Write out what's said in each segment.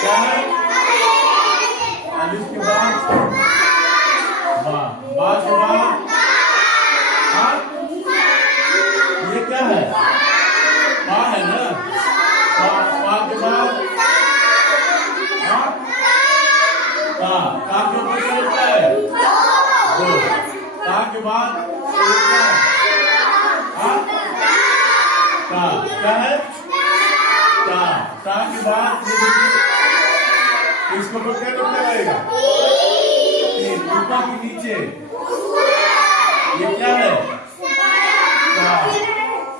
क्या है? अलिफ के बाद बा, बा के बाद हाँ, ये क्या है? बा है ना? बा के बाद हाँ, का के ऊपर क्या होता है? दो, का के बाद क्या है? हाँ, क्या है? का के बाद इसको ऊपर क्या करना रहेगा? ऊपर के नीचे ये क्या है?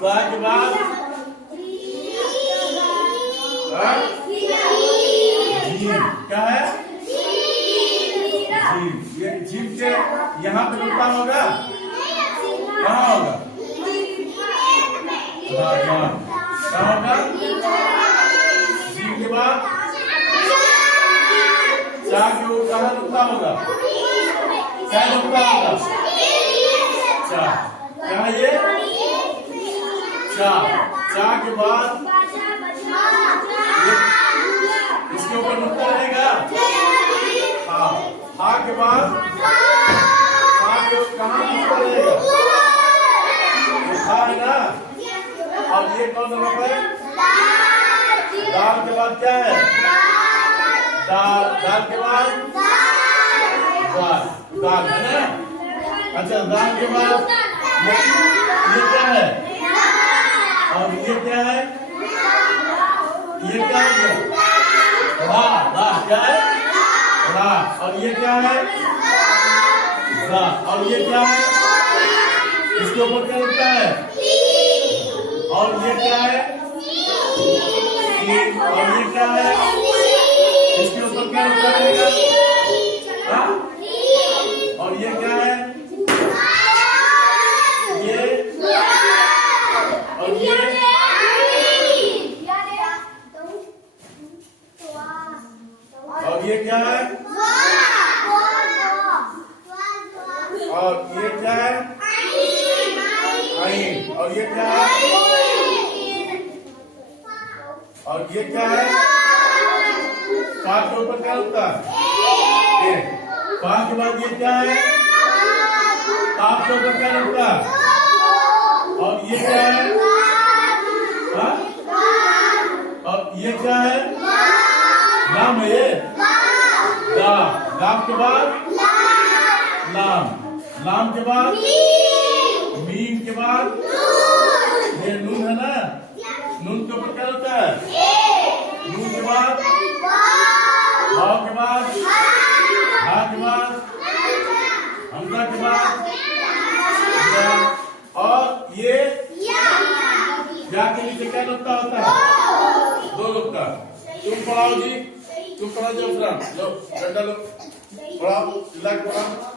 का के बाद जीम क्या है? जीम, ये जीम के यहाँ पे रुकता होगा, कहाँ होगा? कहाँ होगा? जीम के बाद चा के वो कहाँ रुकता होगा? क्या रुकता होगा? चा, क्या ये? चा के बाद इसके ऊपर रुकता रहेगा। हा के बाद हा के कहाँ रुकता रहेगा? हा है ना? अब ये कौन सा है? दाल के बाद क्या है? दाल के बाद दाल है ना? अच्छा, दाल के बाद ये क्या है? और ये क्या है? ये क्या है? क्या है? और ये क्या है? और ये क्या है? इसके ऊपर क्या लिखता है? और ये क्या है? और ये क्या है? इसके ऊपर क्या लिखा रहेगा? और ये क्या है? ये और ये और ये क्या है? और ये क्या है? आइन। और ये क्या है? और ये क्या है? पाँच के ऊपर क्या होता है? पाँच के बाद ये क्या है? ताप के ऊपर क्या होता है? और ये क्या है? हाँ? और ये क्या है? नाम है ये? लाम के बाद लाम के बाद मीम के बाद ये नून है ना? नून के ऊपर क्या होता है? नून के बाद वाव के बाद हा के बाद हमजा के बाद और ये या के नीचे क्या नुक्ता होता है? दो नुक्ता। तुम पढ़ाओ जी, तुम पढ़ा जाओ, लो डंडा लो, पढ़ाओ, पढ़ाओ।